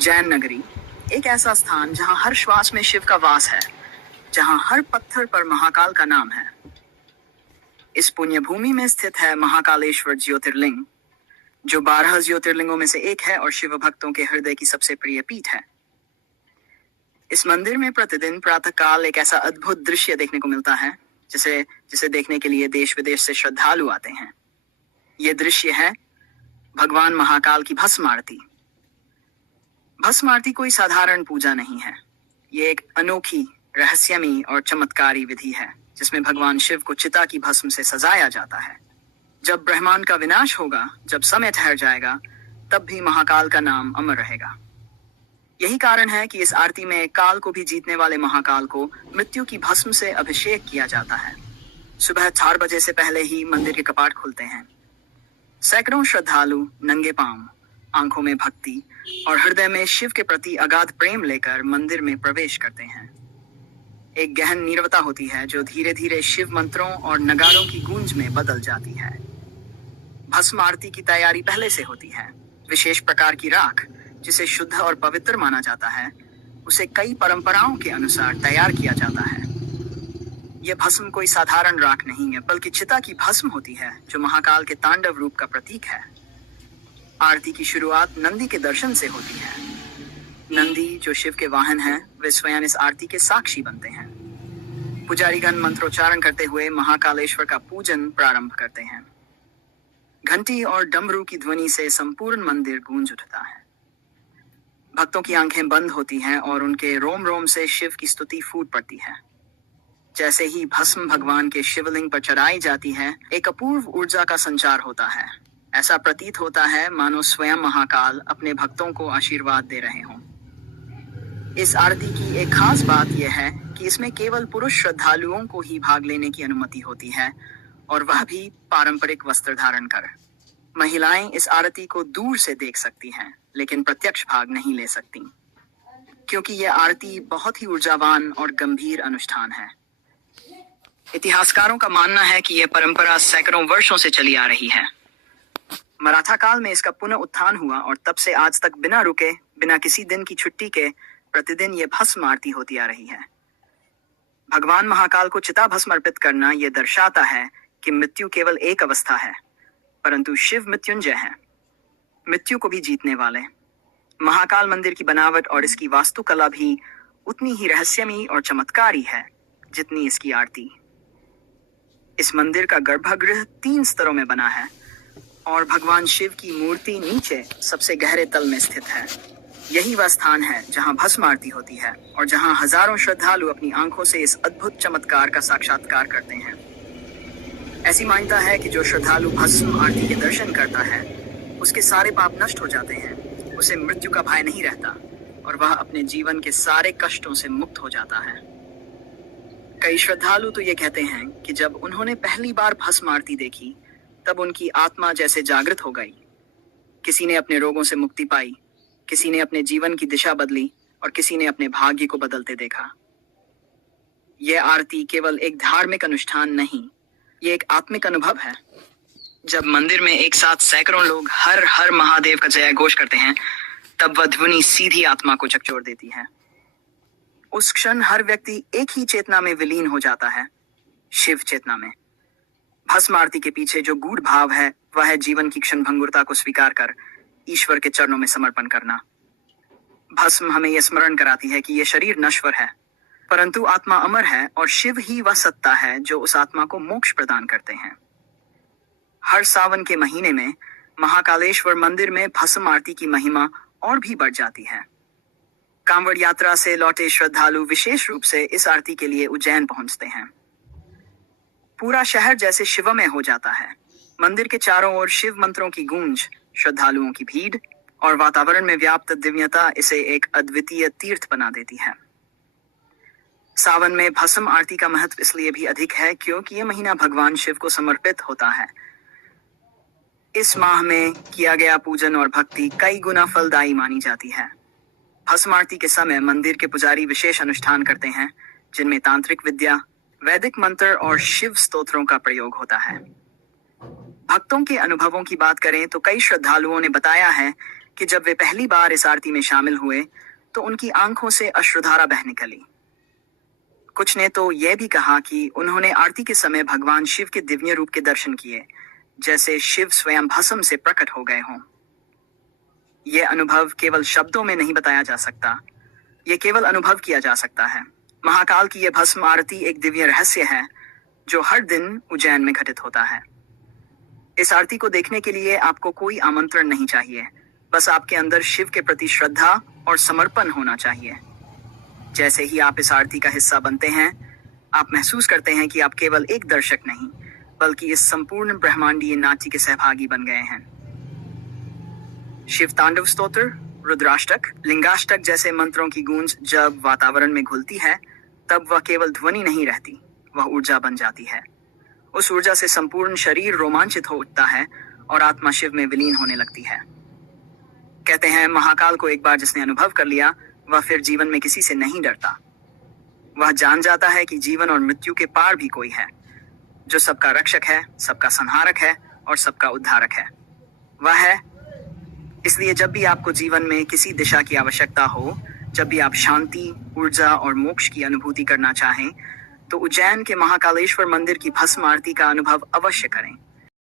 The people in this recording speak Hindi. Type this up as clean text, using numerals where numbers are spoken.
उज्जैन नगरी एक ऐसा स्थान जहां हर श्वास में शिव का वास है, जहां हर पत्थर पर महाकाल का नाम है। इस पुण्य भूमि में स्थित है महाकालेश्वर ज्योतिर्लिंग, जो 12 ज्योतिर्लिंगों में से एक है और शिव भक्तों के हृदय की सबसे प्रिय पीठ है। इस मंदिर में प्रतिदिन प्रातःकाल एक ऐसा अद्भुत दृश्य देखने को मिलता है जिसे जिसे देखने के लिए देश विदेश से श्रद्धालु आते हैं। ये दृश्य है भगवान महाकाल की भस्म आरती। भस्म आरती कोई साधारण पूजा नहीं है। ये एक अनोखी, रहस्यमयी और चमत्कारी विधि है जिसमें भगवान शिव को चिता की भस्म से सजाया जाता है। जब ब्रह्मांड का विनाश होगा, जब समय ठहर जाएगा, तब भी महाकाल का नाम अमर रहेगा। यही कारण है कि इस आरती में काल को भी जीतने वाले महाकाल को मृत्यु की भस्म से अभिषेक किया जाता है। सुबह 4 बजे से पहले ही मंदिर के कपाट खुलते हैं। सैकड़ों श्रद्धालु नंगे पांव, आंखों में भक्ति और हृदय में शिव के प्रति अगाध प्रेम लेकर मंदिर में प्रवेश करते हैं। एक गहन नीरवता होती है जो धीरे धीरे शिव मंत्रों और नगाड़ों की गूंज में बदल जाती है। भस्म आरती की तैयारी पहले से होती है। विशेष प्रकार की राख, जिसे शुद्ध और पवित्र माना जाता है, उसे कई परंपराओं के अनुसार तैयार किया जाता है। यह भस्म कोई साधारण राख नहीं है, बल्कि चिता की भस्म होती है, जो महाकाल के तांडव रूप का प्रतीक है। आरती की शुरुआत नंदी के दर्शन से होती है। नंदी, जो शिव के वाहन हैं, वे स्वयं इस आरती के साक्षी बनते हैं। पुजारीगण मंत्रोच्चारण करते हुए महाकालेश्वर का पूजन प्रारंभ करते हैं। घंटी और डमरू की ध्वनि से संपूर्ण मंदिर गूंज उठता है। भक्तों की आंखें बंद होती हैं और उनके रोम रोम से शिव की स्तुति फूट पड़ती है। जैसे ही भस्म भगवान के शिवलिंग पर चढ़ाई जाती है, एक अपूर्व ऊर्जा का संचार होता है। ऐसा प्रतीत होता है मानो स्वयं महाकाल अपने भक्तों को आशीर्वाद दे रहे हों। इस आरती की एक खास बात यह है कि इसमें केवल पुरुष श्रद्धालुओं को ही भाग लेने की अनुमति होती है, और वह भी पारंपरिक वस्त्र धारण कर। महिलाएं इस आरती को दूर से देख सकती हैं, लेकिन प्रत्यक्ष भाग नहीं ले सकती, क्योंकि यह आरती बहुत ही ऊर्जावान और गंभीर अनुष्ठान है। इतिहासकारों का मानना है कि यह परंपरा सैकड़ों वर्षों से चली आ रही है। मराठा काल में इसका पुनः उत्थान हुआ और तब से आज तक बिना रुके, बिना किसी दिन की छुट्टी के प्रतिदिन ये भस्म आरती होती आ रही है। भगवान महाकाल को चिता भस्म अर्पित करना यह दर्शाता है कि मृत्यु केवल एक अवस्था है, परंतु शिव मृत्युंजय है, मृत्यु को भी जीतने वाले। महाकाल मंदिर की बनावट और इसकी वास्तुकला भी उतनी ही रहस्यमयी और चमत्कारी है जितनी इसकी आरती। इस मंदिर का गर्भगृह 3 स्तरों में बना है और भगवान शिव की मूर्ति नीचे सबसे गहरे तल में स्थित है। यही वह स्थान है जहां भस्म आरती होती है और जहां हजारों श्रद्धालु अपनी आंखों से इस अद्भुत चमत्कार का साक्षात्कार करते हैं। ऐसी मान्यता है कि जो श्रद्धालु भस्म आरती के दर्शन करता है, उसके सारे पाप नष्ट हो जाते हैं, उसे मृत्यु का भय नहीं रहता और वह अपने जीवन के सारे कष्टों से मुक्त हो जाता है। कई श्रद्धालु तो ये कहते हैं कि जब उन्होंने पहली बार भस्म आरती देखी, तब उनकी आत्मा जैसे जागृत हो गई। किसी ने अपने रोगों से मुक्ति पाई, किसी ने अपने जीवन की दिशा बदली और किसी ने अपने भाग्य को बदलते देखा। यह आरती केवल एक धार्मिक अनुष्ठान नहीं, ये एक आत्मिक अनुभव है। जब मंदिर में एक साथ सैकड़ों लोग हर हर महादेव का जय घोष करते हैं, तब वह ध्वनि सीधी आत्मा को झकझोर देती है। उस क्षण हर व्यक्ति एक ही चेतना में विलीन हो जाता है, शिव चेतना में। भस्म आरती के पीछे जो गूढ़ भाव है, वह है जीवन की क्षणभंगुरता को स्वीकार कर ईश्वर के चरणों में समर्पण करना। भस्म हमें यह स्मरण कराती है कि यह शरीर नश्वर है, परंतु आत्मा अमर है और शिव ही वह सत्ता है जो उस आत्मा को मोक्ष प्रदान करते हैं। हर सावन के महीने में महाकालेश्वर मंदिर में भस्म आरती की महिमा और भी बढ़ जाती है। कांवड़ यात्रा से लौटे श्रद्धालु विशेष रूप से इस आरती के लिए उज्जैन पहुंचते हैं। पूरा शहर जैसे शिवमय हो जाता है। मंदिर के चारों ओर शिव मंत्रों की गूंज, श्रद्धालुओं की भीड़ और वातावरण में व्याप्त दिव्यता इसे एक अद्वितीय तीर्थ बना देती है। सावन में भस्म आरती का महत्व इसलिए भी अधिक है क्योंकि यह महीना भगवान शिव को समर्पित होता है। इस माह में किया गया पूजन और भक्ति कई गुना फलदायी मानी जाती है। भस्म आरती के समय मंदिर के पुजारी विशेष अनुष्ठान करते हैं, जिनमें तांत्रिक विद्या, वैदिक मंत्र और शिव स्तोत्रों का प्रयोग होता है। भक्तों के अनुभवों की बात करें तो कई श्रद्धालुओं ने बताया है कि जब वे पहली बार इस आरती में शामिल हुए तो उनकी आंखों से अश्रुधारा बह निकली। कुछ ने तो यह भी कहा कि उन्होंने आरती के समय भगवान शिव के दिव्य रूप के दर्शन किए, जैसे शिव स्वयं भस्म से प्रकट हो गए हों। यह अनुभव केवल शब्दों में नहीं बताया जा सकता, यह केवल अनुभव किया जा सकता है। महाकाल की यह भस्म आरती एक दिव्य रहस्य है जो हर दिन उज्जैन में घटित होता है। इस आरती को देखने के लिए आपको कोई आमंत्रण नहीं चाहिए, बस आपके अंदर शिव के प्रति श्रद्धा और समर्पण होना चाहिए। जैसे ही आप इस आरती का हिस्सा बनते हैं, आप महसूस करते हैं कि आप केवल एक दर्शक नहीं, बल्कि इस संपूर्ण ब्रह्मांडीय नाट्य के सहभागी बन गए हैं। शिव तांडव स्तोत्र, रुद्राष्टक, लिंगाष्टक जैसे मंत्रों की गूंज जब वातावरण में घुलती है, तब वह केवल ध्वनि नहीं रहती, वह ऊर्जा बन जाती है। उस ऊर्जा से संपूर्ण शरीर रोमांचित हो उठता है और आत्मा शिव में विलीन होने लगती है। कहते हैं, महाकाल को एक बार जिसने अनुभव कर लिया, वह फिर जीवन में किसी से नहीं डरता। वह जान जाता है कि जीवन और मृत्यु के पार भी कोई है, जो सबका रक्षक है, सबका संहारक है और सबका उद्धारक है। वह है। इसलिए जब भी आपको जीवन में किसी दिशा की आवश्यकता हो, जब भी आप शांति, ऊर्जा और मोक्ष की अनुभूति करना चाहें, तो उज्जैन के महाकालेश्वर मंदिर की भस्म आरती का अनुभव अवश्य करें।